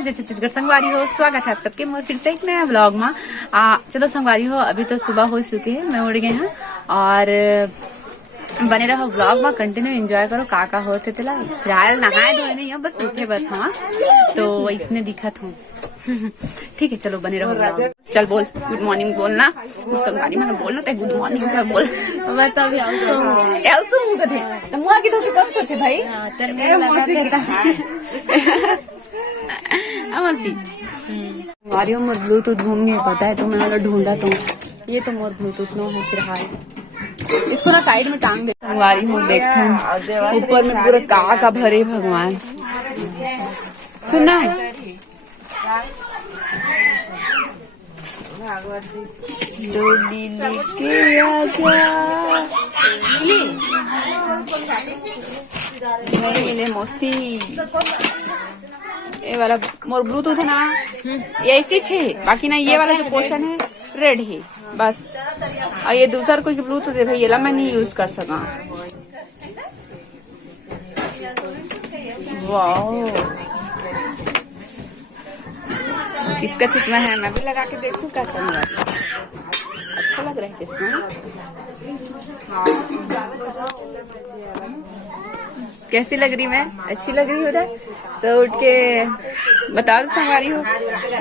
नमस्कार, जय छत्तीसगढ़ संगवारी हो। स्वागत है आप सबके मोर फिर से एक नया व्लॉग में। चलो संगवारी हो, अभी तो सुबह हो चुकी है, मैं उड़ गए हैं और बने रहो व्लॉग में, कंटिन्यू एंजॉय करो। का होते तेला फिलहाल नहाए धोए नहीं है, बस उठे बस हाँ, तो इसने दिखत हूँ। ठीक है, चलो बने रहो व्लॉग। चल बोल गुड मॉर्निंग बोलना, संगवारी मैंने बोलना था गुड मॉर्निंग क्या बोल। मैं तो अभी ऐसा हूँ कथे तो मुआ की तो कब सोचे भाई मसी हमारी मोर ब्लूटूथ घूम नहीं पता है, तो मैं वाला ढूंढा तो ये तो मोर ब्लूटूथ नो है फिलहाल। इसको ना साइड में टांग दे। हमारी हूँ देखते ऊपर में पूरा का भरे भगवान। सुनना है डोली लेके आजा नहीं मिले मौसी। ये वाला मोर ब्लूटूथ है ना, ये ऐसी छे, बाकी ना ये वाला जो पोर्शन है रेड है बस। और ये दूसरा कोई ब्लूटूथ है भाई, ये ला मैं नहीं यूज कर सका। वाह किसका चश्मा है, मैं भी लगा के देखूं कैसा लग रहा है। अच्छा लग रहा है चश्मा। हाँ कैसी लग रही मैं, अच्छी लग रही हो सो उठ के बताओ संगवारी हो।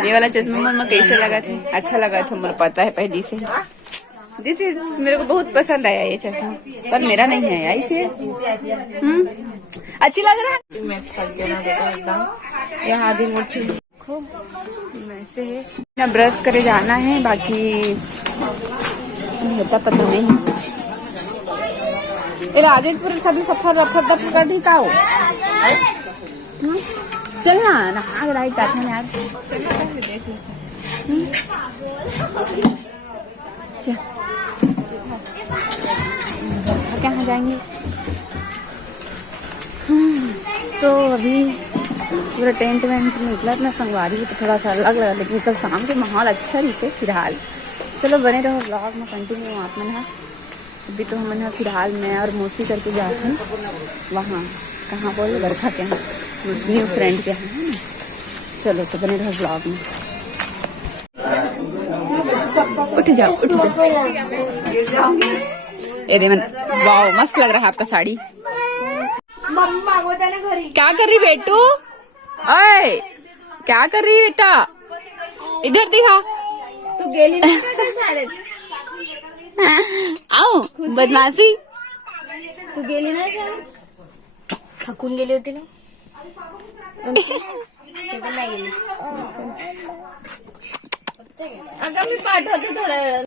ये वाला चश्मा मम्मा कैसे लगा था, अच्छा लगा था, मुझे पता है पहले से। दिस इज मेरे को बहुत पसंद आया ये चश्मा, पर मेरा नहीं है ऐसे। अच्छी लग रहा है। यहाँ भी मुझे वैसे ना ब्रश करे जाना है, बाकी होता पता नहीं। राजेंद्र सभी सफर रफर दफ कर दी का हो। चल ना नहा रही काठा में यार। कहाँ जाएंगे? तो अभी पूरा टेंट वेंट निकला अपना संगवारी, तो थोड़ा सा अलग लगा, लेकिन कल शाम के माहौल अच्छा रही से फिलहाल। चलो बने रहो व्लॉग में कंटिन्यू। आप मैंने अभी तो हमने फिलहाल मैं और मौसी करके जाते हैं वहाँ, कहाँ बोले बरखा के यहाँ, न्यू फ्रेंड के यहाँ है ना। चलो तो बने रहो व्लॉग में। उठ जाओ उठ जाओ। ये दे मन, वाह मस्त लग रहा है आपका साड़ी। क्या कर रही बेटू? ओए क्या कर रही बेटा, इधर दिखा। तू गेली आओ बदमाशी, तू गेली ना शाळेत? थकून गेली होती ना? अगं मी पाठवते थोड्या वेळात।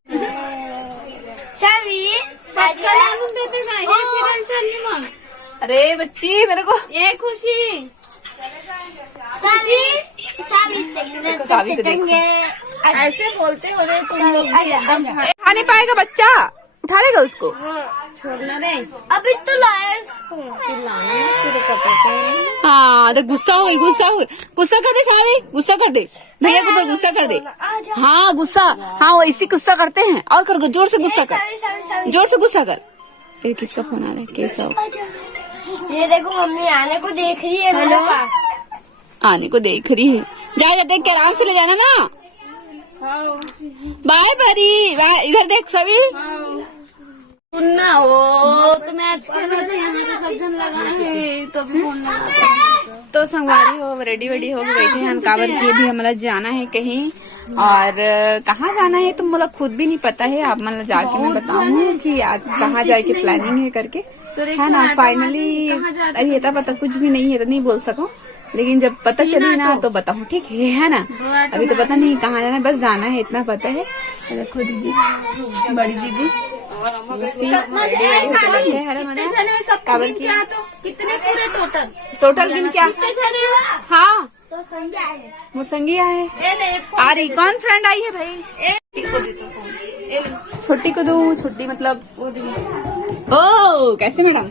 मग अरे बच्ची मेरे को ये खुशी ऐसे बोलते हो रहे तुम लोग। खा नहीं पाएगा बच्चा, उठा लेगा उसको। छोड़ना रे अभी तो लाया हाँ, तो गुस्सा हो गुस्सा कर दे सावी, गुस्सा कर दे भैया के ऊपर, गुस्सा कर दे। हाँ गुस्सा, हाँ वैसे गुस्सा करते हैं। और कर जोर से गुस्सा कर, जोर से गुस्सा कर। ये किसका फोन आ रहा है? कैसा हो? ये देखो मम्मी आने को देख रही है। हेलो आने को देख रही है, जा देख के आराम से ले जाना ना। बाय परी, इधर देख सभी। सुनना हो तो मैं आज सब जन लगा है तो भी फोन लगा। तो संगवारी हो रेडी वेडी हो बैठे हैं, काबर के भी हमारा जाना है कहीं, और कहाँ जाना है तो मुझे खुद भी नहीं पता है। आप मतलब जाके मैं बताऊंगी कि आज कहाँ जाए की प्लानिंग है करके, है ना। फाइनली अभी इतना पता कुछ भी नहीं है तो नहीं बोल सकूं, लेकिन जब पता चली ना तो बताऊँ, ठीक है ना। अभी तो पता नहीं कहाँ जाना है, बस जाना है इतना पता है। देखो दीदी, बड़ी दीदी कितने पूरे टोटल दिन क्या? हाँ मुरसंगी आए आ रही। कौन फ्रेंड आई है भाई? छोटी को दो, छोटी मतलब ओ कैसे मैडम?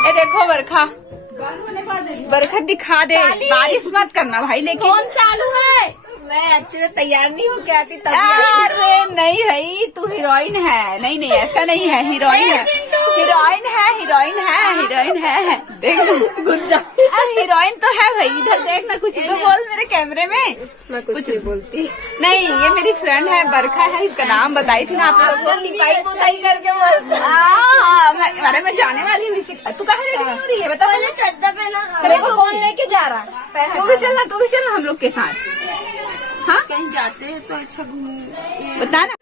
ए देखो बरखा दिखा दे, बारिश मत करना भाई। लेकिन फोन चालू है, मैं अच्छे से तैयार नहीं हो के आती तब। अरे नहीं भाई तू हीरोइन है। नहीं ऐसा नहीं है, हीरोइन है। हीरोइन है देख हीरोइन तो है भाई। इधर देखना, कुछ तो बोल मेरे कैमरे में। मैं कुछ नहीं बोलती। नहीं, ये मेरी फ्रेंड है, बरखा है, इसका नाम बताई थी ना आप लोगों को। करके बोलता। अरे मैं जाने वाली हूँ इसी। तू कहाँ रेडी हो रही है बता। चद्दर पहना। तेरे को कौन लेके जा रहा? तू भी चलना हम लोग के साथ। हाँ, कहीं जाते हैं तो अच्छा बता ना।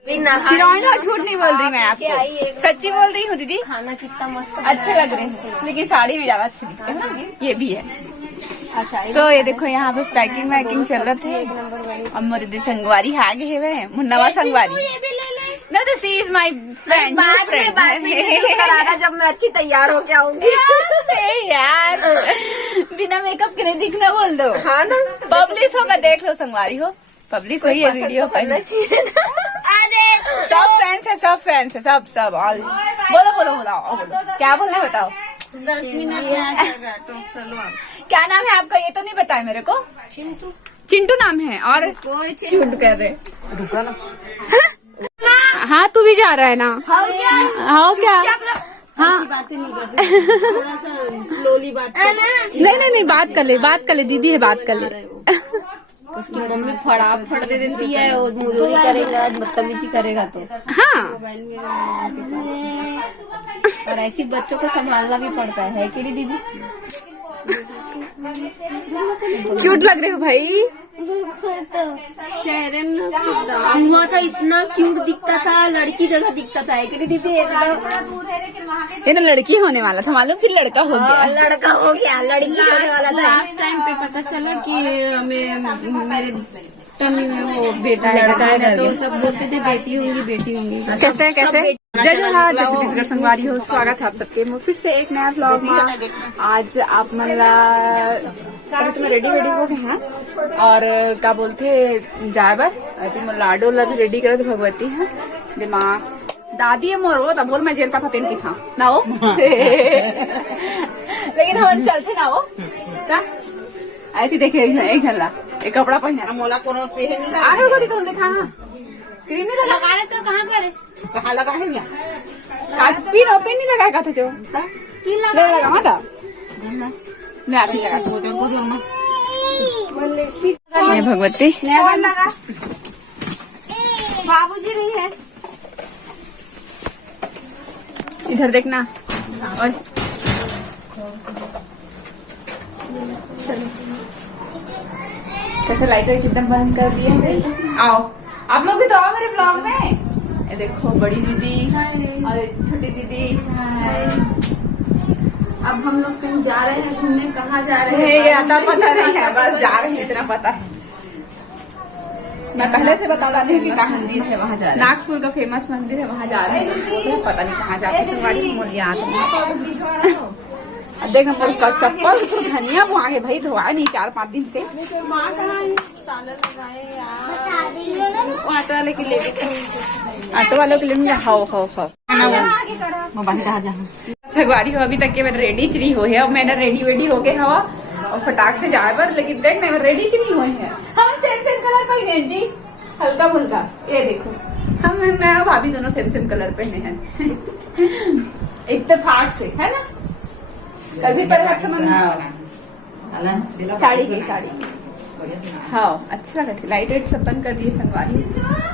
हीरोइन हो, झूठ नहीं बोल रही मैं आपको, सच्ची बोल रही हूँ दीदी। खाना कितना मस्त अच्छे लग रहे हैं, लेकिन साड़ी में ज्यादा अच्छी दिखते हैं ना, ये भी है। अच्छा, तो ये देखो यहाँ बस पैकिंग वैकिंग चल रहा थे। अब मोदी संगवारी आ गए हुए मुन्नावा संगवारी। No, this is my friend. बाद में कराना जब मैं अच्छी तैयार होके आऊंगी। यार बिना मेकअप के नहीं दिखना बोल दो। हाँ ना, पब्लिश होगा, देख लो संगवारी हो, पब्लिश हुई है वीडियो करना चाहिए ना। अरे सब फैंस है सब ऑल। बोलो क्या बोलना है बताओ। 10 मिनट क्या नाम है आपका, ये तो नहीं बताया मेरे को। चिंटू नाम है। और कोई झूठ कह रहे। हाँ, तू भी जा रहा है ना। हाँ क्या। हाँ, बातें नहीं करते, थोड़ा सा स्लोली बात नहीं बात कर ले दीदी है, बात कर ले। उसकी मम्मी फड़ दे देती है, वो मुरोरी करेगा, बदतमीजी करेगा तो। हाँ, और ऐसी बच्चों को संभालना भी पड़ता है कि नहीं दीदी। क्यूट लग रहे हो भाई। चेहरे में हुआ था, इतना क्यूट दिखता था, लड़की जगह दिखता था कि नहीं दीदी। ये ना लड़की होने वाला था मालूम, फिर लड़का हो गया। लड़का हो गया, लड़की होने वाला था। लास्ट टाइम पे पता चला कि मेरे टमी में वो बेटा लड़का है, तो है। सब बोलते थे बेटी होंगी। कैसे जय जोहार, जय छत्तीसगढ़ संगवारी हो। स्वागत है आप सबके फिर से एक नया व्लॉग में। आज आप अभी तुम्हें रेडी हो गए हैं और क्या बोलते जाए तुम लाडो ला भी रेडी करे तो भगवती है दिमाग दादी है मोर वो बोल मैं जेल पाता तेन की था ना वो। लेकिन हम चलते ना वो क्या ऐसी देखे एक झल्ला एक कपड़ा पहना मोला कोनो पहन आगे को दिखा देखा हाँ क्रीम नहीं लगा लगा रहे तो कहाँ करे? कहाँ लगा है क्या? आज पिन नहीं लगाया था जो पिन लगा माता मैं आती लगा मैं भगवती बाबूजी नहीं है इधर देखना। और कैसे लाइटर एकदम बंद कर दिए। आओ आप लोग भी तो आओ मेरे ब्लॉग में। ये देखो बड़ी दीदी और छोटी दीदी। अब हम लोग कहीं जा रहे हैं घूमने, कहाँ जा रहे हैं ये आता पता नहीं है, बस जा रहे हैं इतना पता है। मैं पहले से बता रही हूँ कि कहाँ मंदिर है वहाँ जा रहे नागपुर का फेमस मंदिर है, वहाँ जा रहे हैं। पता नहीं कहाँ जाते हैं संगवारी मोल यहाँ अब देख हम लोग का चप्पल धनिया वो आगे भाई धोआ नहीं 4-5 दिन से। माँ कहाँ है? ताला लगाए यार। ऑटो वाले के लिए ऑटो वालों के लिए हाओ संगवारी हो। अभी तक के मैं रेडी चली हो है। अब मैंने रेडी होके हवा और फटाक से जाए पर, लेकिन देख नहीं रेडी चली हुए हैं। हम सेम कलर पहने हैं जी, हल्का फुल्का। ये देखो मैं और भाभी दोनों सेम कलर पहने हैं। इत्तेफाक से है ना, कभी पर साड़ी गई हाँ अच्छा लगा थी। लाइट सब बंद कर दिए संगवारी,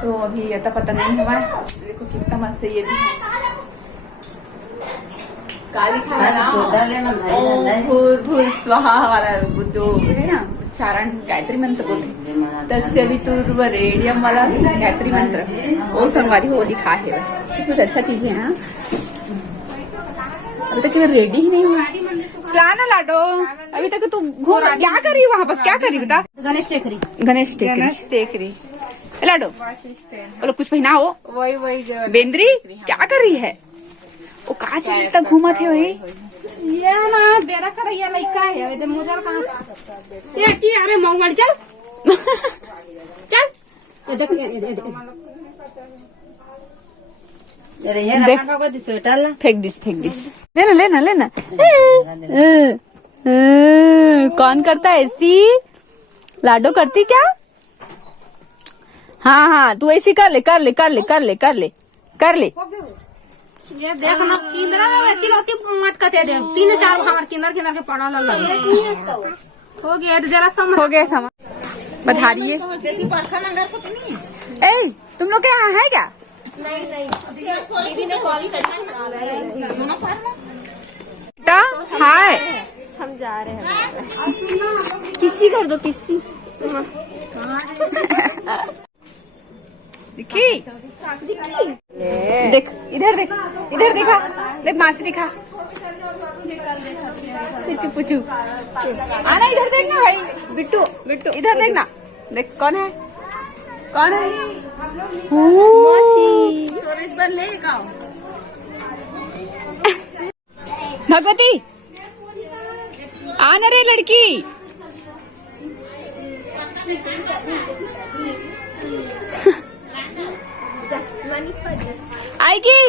तो अभी अता पता नहीं हुआ। देखो कितना मस्त है। ये भी काली भूल स्वाहा वाला जो है ना उच्चारण गायत्री मंत्र बोलते तस्य वितुर्वरेण्यम वाला गायत्री मंत्र वो संगवारी हो लिखा है। कुछ अच्छा चीज है ना। अभी तक रेडी ही नहीं हुआ। चला ना लाडो, अभी तक तू घूम क्या कर रही वहाँ पास, क्या कर रही बता। गणेश टेकरी लाडो बोलो कुछ पहना हो। वही बेंद्री क्या कर रही है वो, कहा चीज तक घूमा थे वही। ये ना बेरा करैया लइका है, इधर मुजर कहाँ ये की अरे मंगल चल चल देख फेंक दिस लेना कौन करता है ऐसी? लाडो करती क्या? हाँ तू ऐसी कर ले ये देख ना किंदरा तिलौती मटकते दे 3-4 हमार किंदर किंदर के पड़ा लग हो गया जरा सम हो गया समा बता रही है। ए तुम लोग के यहाँ है क्या? दीदी ने कॉल बेटा हाय हम जा रहे हैं। किसी कर दो किसी दिखी देख इधर देखा देख मासी दिखा पुचू पुचू आना इधर देखना भाई बिट्टू बिट्टू इधर देखना देख कौन है मासी भगवती आना रे लड़की आएगी